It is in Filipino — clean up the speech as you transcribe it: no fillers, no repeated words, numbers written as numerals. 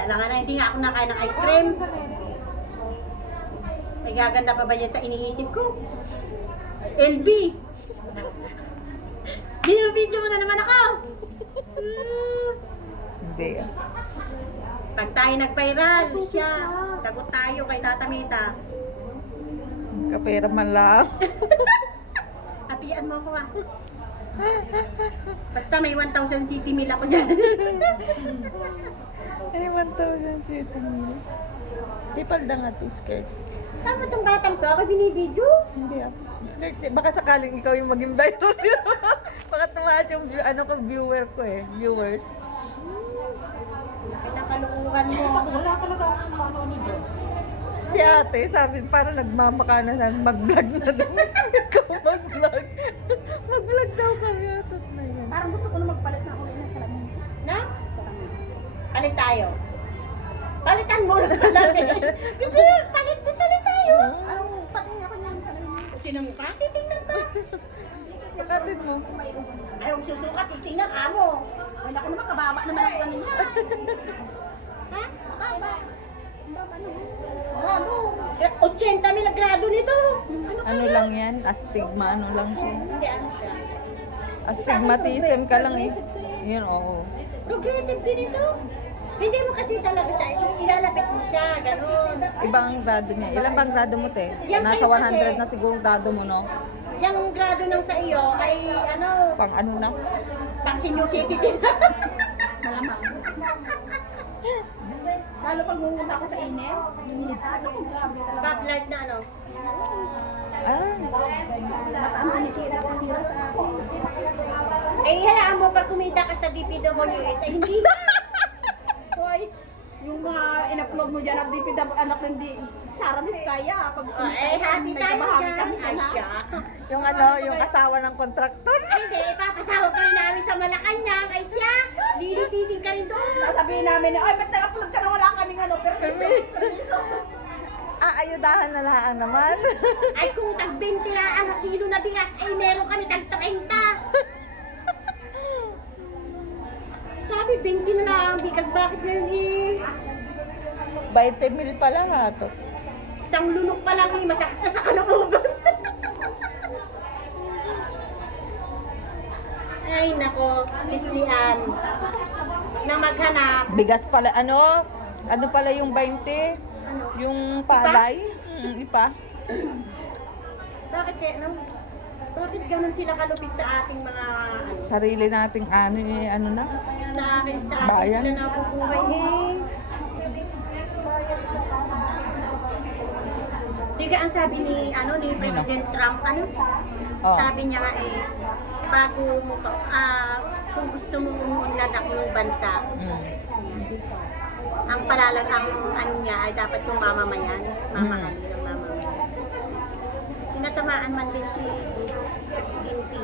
alam nga na, hindi nga ako nakain ng ice cream. May gaganda pa ba yan sa iniisip ko? LB! Binibidyo mo na naman ako! Hindi. Pag tayo nag-viral, siya, tagot tayo kay Tata Mita. Kapera man lang. Apian mo ako ah. Basta may 1,000 city meal ako dyan. Ay, 1,000 sweet mo. Tipal da nga to skirt. Tama itong batang to, ako binibidyo. Hindi ah. Skirt eh. Baka sakaling ikaw yung maging viral. Baka tumaas yung viewer ko eh. Viewers. Pinakalukuhan mo. Wala talaga akong ano nito. Si ate, sabi, parang nagmamaka na sabi, mag-vlog na daw. Ikaw mag-vlog. Mag-vlog daw kami. Atot na yan. Parang gusto ko na magpalit na ulit ng salamin. Na? Salamin. Palit tayo. Palitan mo ng salamin. Kasi palit tayo. Parang pati ako niyang salamin. Sino mo pa? Titingnan pa. Sukatin mo. Ayaw susukat, titingnan ka mo. Wala ko naman, kababa naman ang kanin niya. Ha? Kababa. Grado. 80 mil grado nito. Ano lang yan? Astigma, ano lang siya. Hindi, ano siya. Astigmatism ka lang eh. Yun, oo. Progressive din ito. Hindi mo kasi talaga siya, ilalapit mo siya, gano'n. Ibang grado niya. Ilan bang grado mo, te? Yan Nasa sa'yo 100 kasi. na siguro grado mo, no? Yung grado ng sa iyo ay ano, Pang ano na? pang senior citizen. Malamang. Lalo pag mumuna ako sa init, grabe talaga. Backlight na ano. Ah, Mataang tinitira sa akin. Eh, hayaan mo pag kumita ka sa DPWH, ay hindi na. Hoy, yung mga in-upload mo dyan at di anak ng di Sara Diskaya. Pag Oh, eh, happy may tayo kabahabi dyan. kami Ay, na. siya. yung ano, yung asawa ng kontraktor. Hindi, ipapatawag ka rin namin sa Malacanang. Ay, siya. Lilitisin ka rin doon. Sasabihin namin na, ay, ba't nag-upload ka na wala kaming ano, permiso. Ayudahan na lang naman. Ay, kung tag-20 na ang kilo na bigas, ay meron kami tag-30. Sabi, 20 na lang ang bigas. Bakit ngayon eh? 20 mil pala ha to. Isang lunok pa lang eh, masakit na sa kalooban. Ay, nako, Lislian. Na maghanap. Bigas pala, ano? Ano pala yung 20? Yung palay? Ipa? Bakit kaya, no? Bakit ganun sila kalupit sa ating mga, ano, Sarili nating ano, ano na? sa atin Bayan. sila nabubuhay eh. Diga ang sabi ni, ano, ni President Trump, ano? Oh. Sabi niya nga eh, bago mo, kung gusto mo umunlad ang iyong bansa, Mm. ang palalag ang ano niya ay dapat yung mamamayan, mamahalin ng mamamayan. Tinatamaan man din si Presidente.